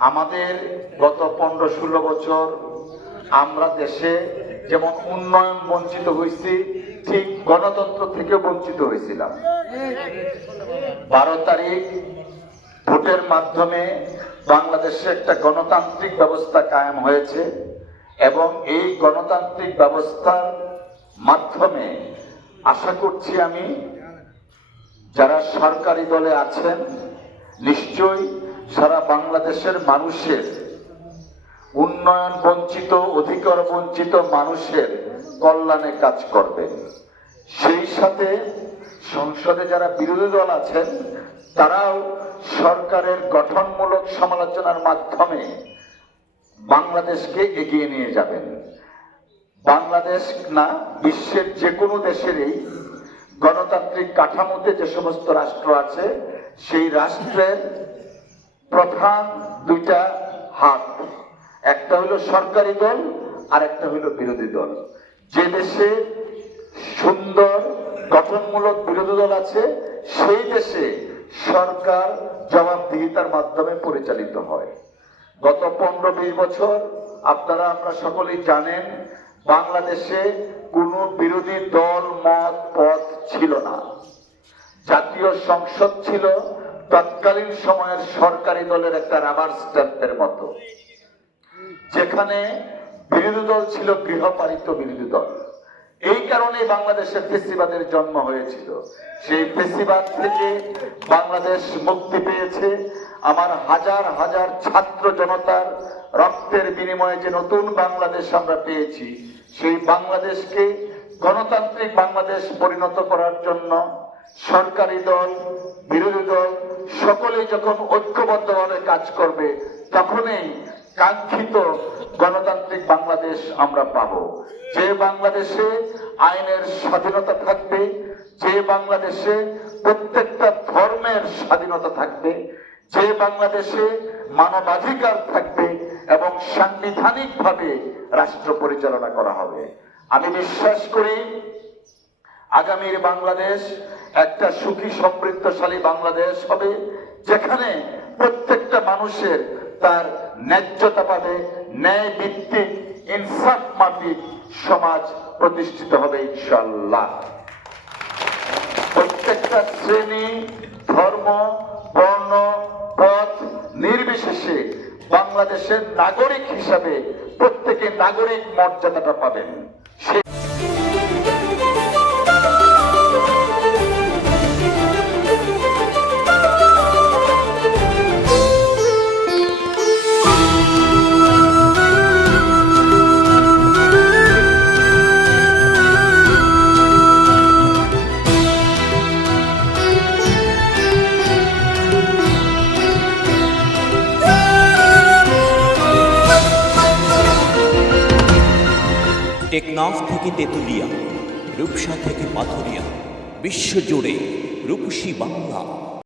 আমাদের গত 15-16 বছর আমরা দেশে যেমন উন্নয়ন বঞ্চিত হয়েছি, ঠিক গণতন্ত্র থেকে বঞ্চিত হয়েছিলাম। 12 তারিখ ভোটের মাধ্যমে বাংলাদেশে একটা গণতান্ত্রিক ব্যবস্থা কায়েম হয়েছে এবং এই গণতান্ত্রিক ব্যবস্থার মাধ্যমে আশা করছি আমি যারা সরকারি দলে আছেন নিশ্চয়ই সারা বাংলাদেশের মানুষের উন্নয়ন বঞ্চিত, অধিকার বঞ্চিত মানুষের কল্যাণে কাজ করবেন। সেই সাথে সংসদে যারা বিরোধী দল আছেন তারাও সরকারের গঠনমূলক সমালোচনার মাধ্যমে বাংলাদেশকে এগিয়ে নিয়ে যাবেন। বাংলাদেশ না, বিশ্বের যে কোনো দেশেরই গণতান্ত্রিক কাঠামোতে যে সমস্ত রাষ্ট্র আছে সেই রাষ্ট্রের প্রধান দুইটা হাত, একটা হলো সরকারি দল আর একটা হলো বিরোধী দল। যে দেশে সুন্দর গঠনমূলক বিরোধী দল আছে সেই দেশে সরকার জবাবদিহিতার মাধ্যমে পরিচালিত হয়। গত 15-20 বছর আপনারা আমরা সকলেই জানেন বাংলাদেশে কোনো বিরোধী দল মত পথ ছিল না। জাতীয় সংসদ ছিল তৎকালীন সময়ের সরকারি দলের একটা রাবার স্ট্যাম্পের মতো, যেখানে বিরোধী দল ছিল গৃহপালিত বিরোধী দল। এই কারণে বাংলাদেশের ফেসিবাদের জন্ম হয়েছিল। সেই ফেসিবাদ থেকে বাংলাদেশ মুক্তি পেয়েছে। আমার হাজার হাজার ছাত্র জনতার রক্তের বিনিময়ে যে নতুন বাংলাদেশ আমরা পেয়েছি, সেই বাংলাদেশকে গণতান্ত্রিক বাংলাদেশ পরিণত করার জন্য সরকারি দল বিরোধী দল সকলেই যখন ঐক্যবদ্ধভাবে কাজ করবে তখনই কাঙ্ক্ষিত গণতান্ত্রিক বাংলাদেশ আমরা পাব। যে বাংলাদেশে আইনের স্বাধীনতা থাকবে, যে বাংলাদেশে প্রত্যেকটা ধর্মের স্বাধীনতা থাকবে, যে বাংলাদেশে মানবাধিকার থাকবে এবং সাংবিধানিকভাবে রাষ্ট্র পরিচালনা করা হবে। আমি বিশ্বাস করি আগামীর বাংলাদেশ একটা সুখী সমৃদ্ধশালী বাংলাদেশ হবে, যেখানে প্রত্যেকটা মানুষের তার ন্যায্যতা পাবে, ন্যায় ভিত্তিক ইনসাফ মাফিক সমাজ প্রতিষ্ঠিত হবে ইনশাআল্লাহ। প্রত্যেকটা শ্রেণী, ধর্ম, বর্ণ, পথ নির্বিশেষে বাংলাদেশের নাগরিক হিসাবে প্রত্যেকে নাগরিক মর্যাদাটা পাবেন। টেকনাফ থেকে তেতুলিয়া, রূপসা থেকে পাথুরিয়া, বিশ্বজুড়ে রূপসী বাংলা।